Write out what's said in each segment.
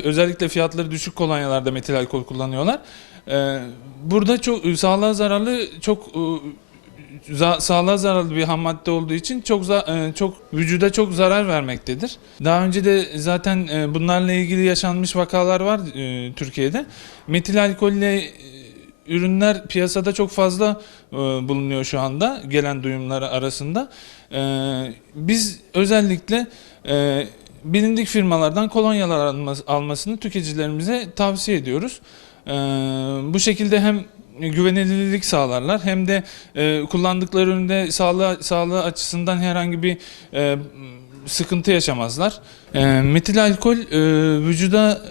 özellikle fiyatları düşük kolonyalarda metil alkol kullanıyorlar. Ee, burada çok sağlığa zararlı çok e, sağlığa zararlı bir ham madde olduğu için çok e, çok vücuda çok zarar vermektedir. Daha önce de zaten e, bunlarla ilgili yaşanmış vakalar var e, Türkiye'de. Metil alkolle e, ürünler piyasada çok fazla e, bulunuyor şu anda gelen duyumlar arasında. E, biz özellikle e, bilindik firmalardan kolonyalar almas- almasını tüketicilerimize tavsiye ediyoruz. E, bu şekilde hem güvenilirlik sağlarlar hem de e, kullandıkları üründe sağlığı, sağlığı açısından herhangi bir e, sıkıntı yaşamazlar. E, metil alkol vücuda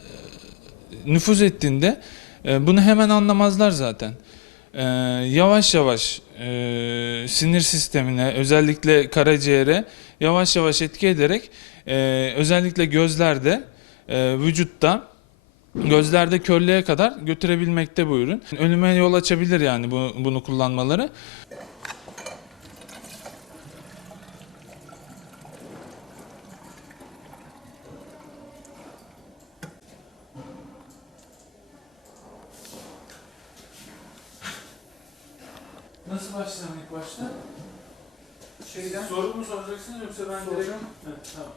nüfuz ettiğinde bunu hemen anlamazlar zaten. E, yavaş yavaş e, sinir sistemine özellikle karaciğere yavaş yavaş etki ederek e, özellikle gözlerde e, vücutta gözlerde körlüğe kadar götürebilmekte bu ürün. Ölüme yol açabilir yani bu, bunu kullanmaları. Nasıl başlayalım ilk başta? Şeyden Soru mu soracaksınız yoksa ben direkt... Soracağım. Evet, tamam.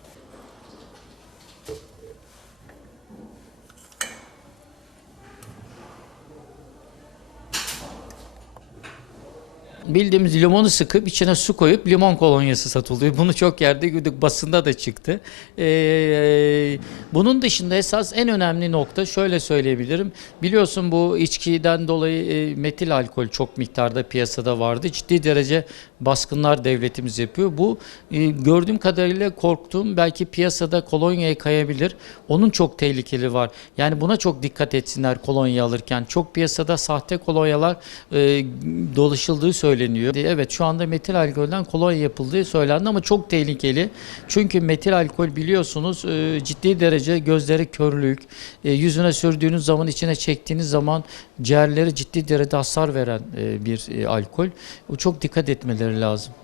Bildiğimiz limonu sıkıp içine su koyup limon kolonyası satılıyor. Bunu çok yerde gördük. Basında da çıktı. Ee, bunun dışında esas en önemli nokta şöyle söyleyebilirim. Biliyorsun bu içkiden dolayı e, metil alkol çok miktarda piyasada vardı. Ciddi derece baskınlar devletimiz yapıyor. Bu e, gördüğüm kadarıyla korktuğum belki piyasada kolonyaya kayabilir. Onun çok tehlikeli var. Yani buna çok dikkat etsinler kolonya alırken. Çok piyasada sahte kolonyalar e, dolaşıldığı söyleniyor. Evet şu anda metil alkolden kolonya yapıldığı söylendi ama çok tehlikeli. Çünkü metil alkol biliyorsunuz e, ciddi derece gözleri körlük, e, yüzüne sürdüğünüz zaman içine çektiğiniz zaman ciğerlere ciddi derecede hasar veren e, bir alkol. Bu çok dikkat etmeleri lazım.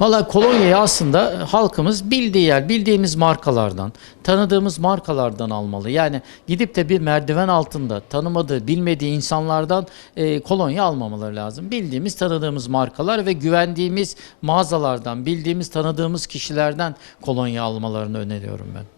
Valla kolonyayı aslında halkımız bildiği yer, bildiğimiz markalardan, tanıdığımız markalardan almalı. Yani gidip de bir merdiven altında tanımadığı, bilmediği insanlardan e, kolonya almamaları lazım. Bildiğimiz, tanıdığımız markalar ve güvendiğimiz mağazalardan, bildiğimiz, tanıdığımız kişilerden kolonya almalarını öneriyorum ben.